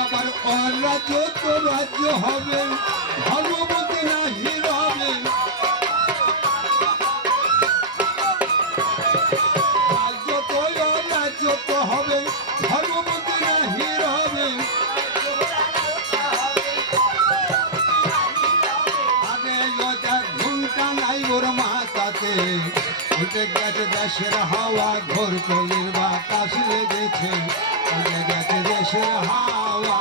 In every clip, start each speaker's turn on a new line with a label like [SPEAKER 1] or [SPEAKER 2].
[SPEAKER 1] আবার অরাজ্য তো রাজ্য হবে ভগবতী নাহি রবে। রাজ্য তো রাজ্য তো হবে ভগবতী উঠে গেছে দেশের হাওয়া, ঘোর কলির বাতাস লেগেছে। উঠে গেছে দেশের হাওয়া,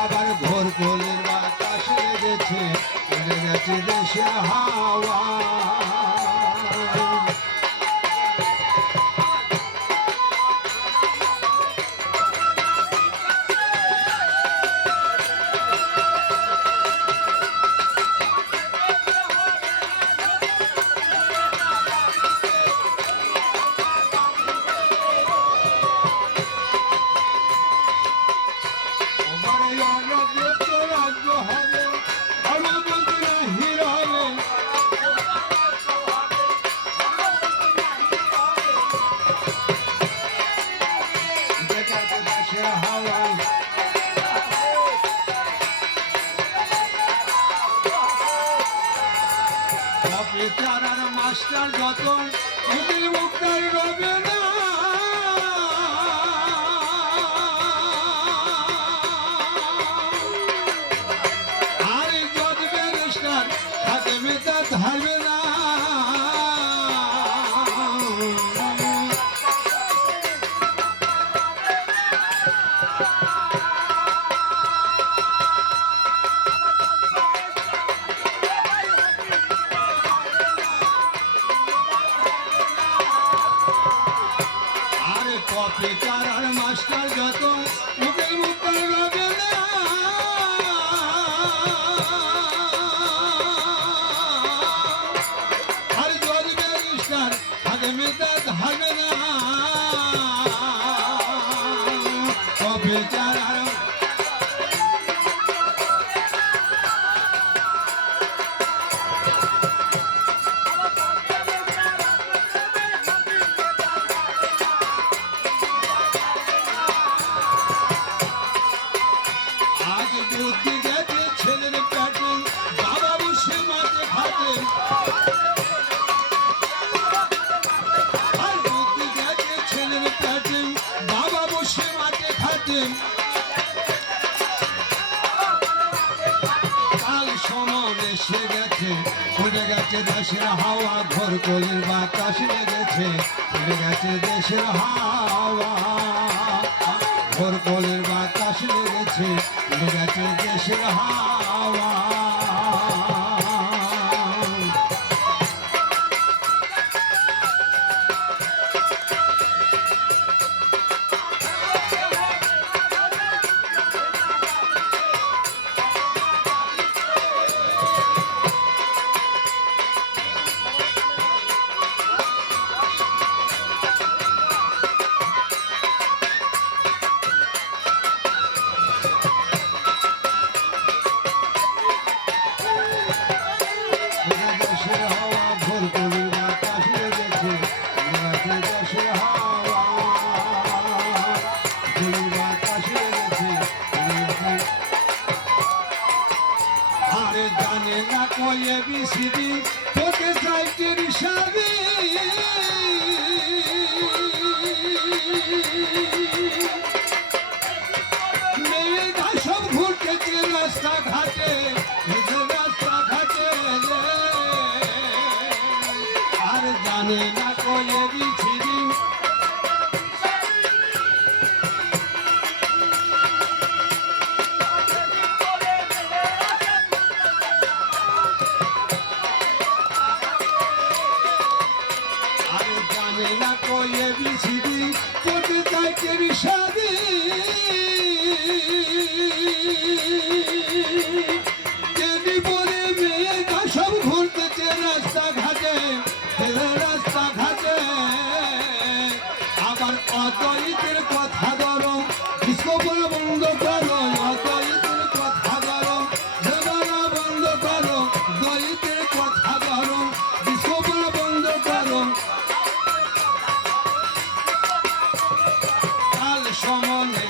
[SPEAKER 1] আবার ঘোর কলির বাতাস লেগেছে। উঠে গেছে দেশের হাওয়া। অফিসার মাস্টার যত উকিল মুক্তার রবে অফিসার আর মাস্টার যত মুখের মুক্তার রবে না। গেছে। উড়ে গেছে দেশের হাওয়া, ঘর কলির বাতাস লেগেছে। উড়ে গেছে দেশের হাওয়া, ঘর কলির বাতাস লেগেছে। উড়ে গেছে দেশের হাওয়া। আরে জানে না কয়ে বিসিবি তোকে চাইতে Thank মেয়েরা না কয়ে বিছিবি তোকে চাইতে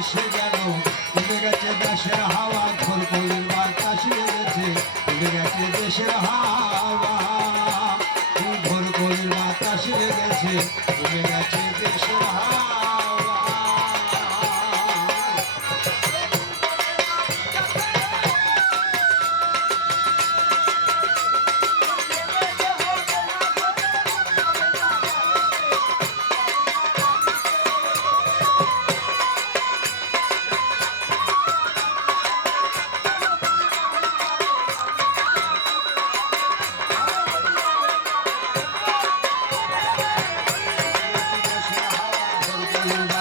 [SPEAKER 1] এসে গেল। উড়ে গেছে দেশের হাওয়া ঘোর করলেন বাতাস গেছে। উড়ে গেছে দেশের হাওয়া ঘোর করলেন বাতাস গেছে। উড়ে গেছে দেশের হাওয়া।
[SPEAKER 2] Thank you.